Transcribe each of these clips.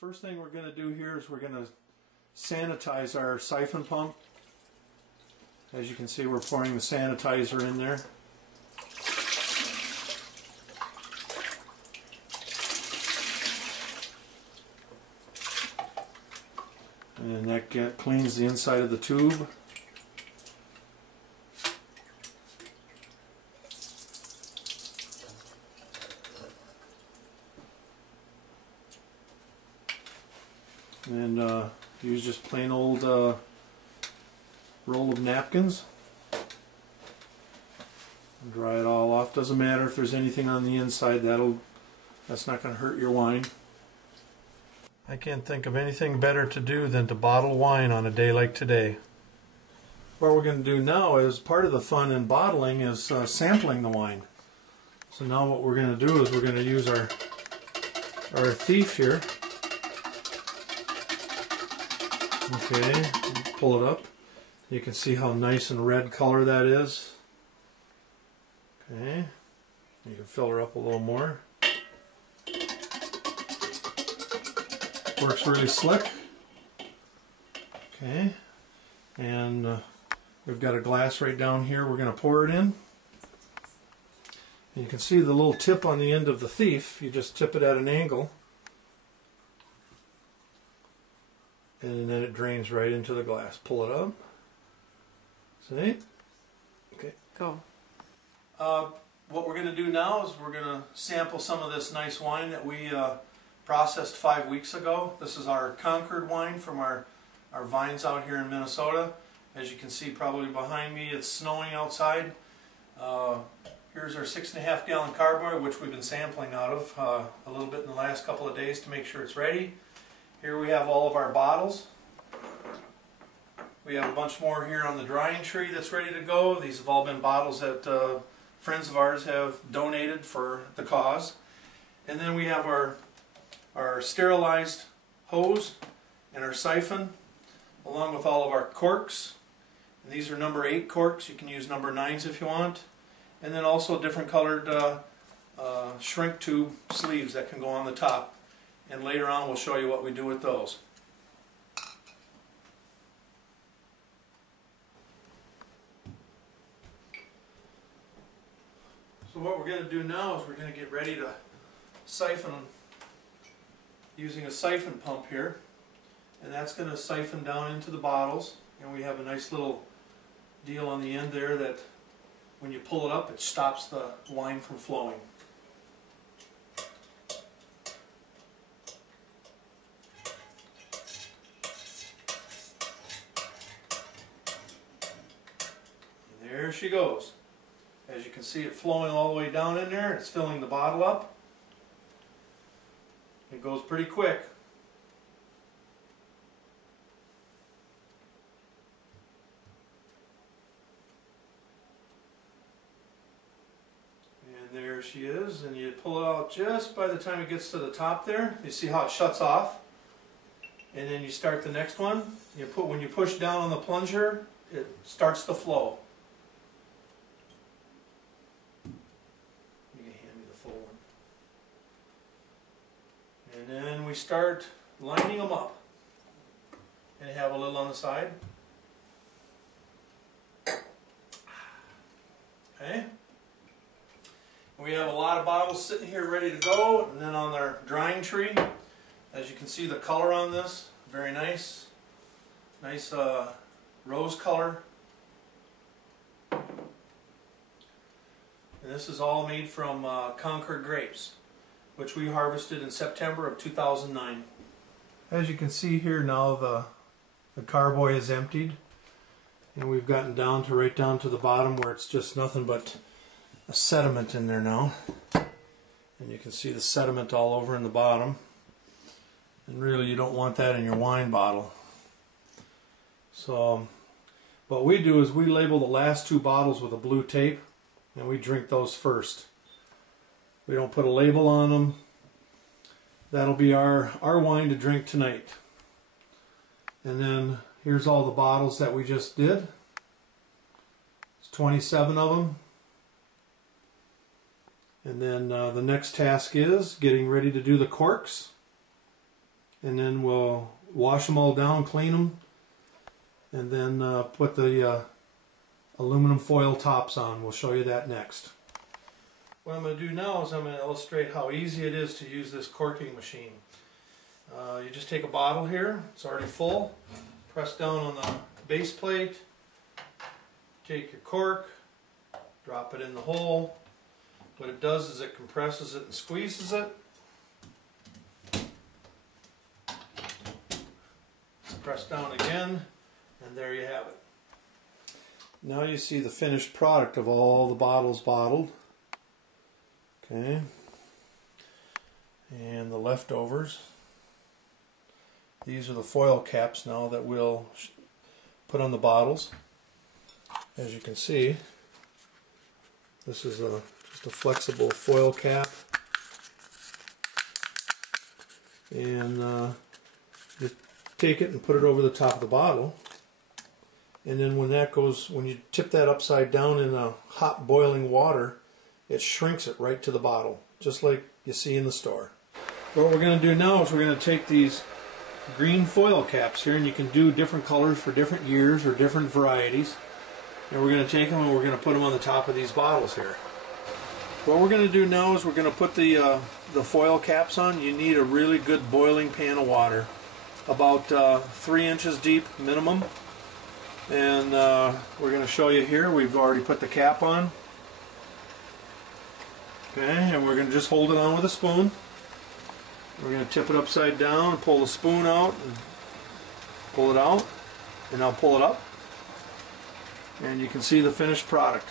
First thing we're going to do here is we're going to sanitize our siphon pump. As you can see, we're pouring the sanitizer in there. And that cleans the inside of the tube. And use just plain old roll of napkins. And dry it all off. Doesn't matter if there's anything on the inside, that's not going to hurt your wine. I can't think of anything better to do than to bottle wine on a day like today. What we're going to do now is, part of the fun in bottling is sampling the wine. So now what we're going to do is we're going to use our thief here. Okay, pull it up. You can see how nice and red color that is. Okay, you can fill her up a little more. Works really slick. Okay, and we've got a glass right down here. We're going to pour it in. And you can see the little tip on the end of the thief. You just tip it at an angle. And then it drains right into the glass. Pull it up. See? Okay. Go. What we're going to do now is we're going to sample some of this nice wine that we processed 5 weeks ago. This is our Concord wine from our vines out here in Minnesota. As you can see probably behind me, it's snowing outside. Here's our 6.5 gallon carboy, which we've been sampling out of a little bit in the last couple of days to make sure it's ready. Here we have all of our bottles. We have a bunch more here on the drying tree that's ready to go. These have all been bottles that friends of ours have donated for the cause. And then we have our sterilized hose and our siphon, along with all of our corks. And these are number 8 corks. You can use number 9s if you want. And then also different colored shrink tube sleeves that can go on the top. And later on we'll show you what we do with those. So what we're going to do now is we're going to get ready to siphon using a siphon pump here. And that's going to siphon down into the bottles. And we have a nice little deal on the end there that when you pull it up, it stops the wine from flowing. There she goes. As you can see, it flowing all the way down in there. It's filling the bottle up. It goes pretty quick. And there she is. And you pull it out just by the time it gets to the top there. You see how it shuts off. And then you start the next one. When you push down on the plunger, it starts to flow. And then we start lining them up. And have a little on the side. Okay. We have a lot of bottles sitting here ready to go. And then on our drying tree, as you can see the color on this, very nice. Nice rose color. And this is all made from Concord grapes, which we harvested in September of 2009. As you can see here now, the carboy is emptied, and we've gotten down to right down to the bottom where it's just nothing but a sediment in there now. And you can see the sediment all over in the bottom. And really you don't want that in your wine bottle. So what we do is we label the last 2 bottles with a blue tape, and we drink those first. We don't put a label on them. That'll be our wine to drink tonight. And then here's all the bottles that we just did. It's 27 of them. And then the next task is getting ready to do the corks. and then we'll wash them all down, clean them, and then put the aluminum foil tops on. We'll show you that next. What I'm going to do now is I'm going to illustrate how easy it is to use this corking machine. You just take a bottle here, it's already full, press down on the base plate, take your cork, drop it in the hole. What it does is it compresses it and squeezes it. Press down again, and there you have it. Now you see the finished product of all the bottles bottled. Okay. And the leftovers. These are the foil caps now that we'll put on the bottles. As you can see, this is just a flexible foil cap. And you take it and put it over the top of the bottle. And then when you tip that upside down in hot boiling water, it shrinks it right to the bottle, just like you see in the store. What we're going to do now is we're going to take these green foil caps here, and you can do different colors for different years or different varieties. And we're going to take them and we're going to put them on the top of these bottles here. What we're going to do now is we're going to put the foil caps on. You need a really good boiling pan of water, about 3 inches deep minimum. And we're going to show you here. We've already put the cap on. Okay, and we're going to just hold it on with a spoon. We're going to tip it upside down and pull the spoon out and pull it out, and I'll pull it up, and you can see the finished product.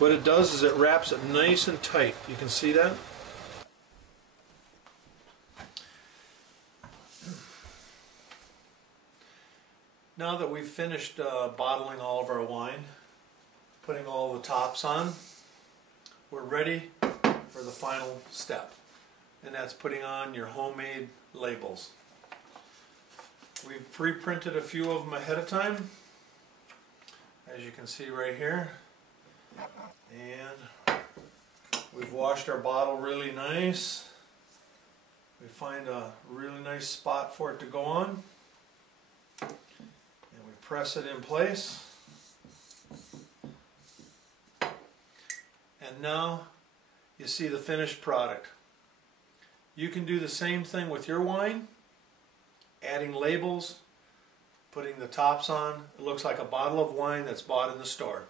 What it does is it wraps it nice and tight. You can see that? Now that we've finished bottling all of our wine, putting all the tops on, we're ready for the final step, and that's putting on your homemade labels. We've pre-printed a few of them ahead of time, as you can see right here, and we've washed our bottle really nice. We find a really nice spot for it to go on, and we press it in place. And now you see the finished product. You can do the same thing with your wine, adding labels, putting the tops on. It looks like a bottle of wine that's bought in the store.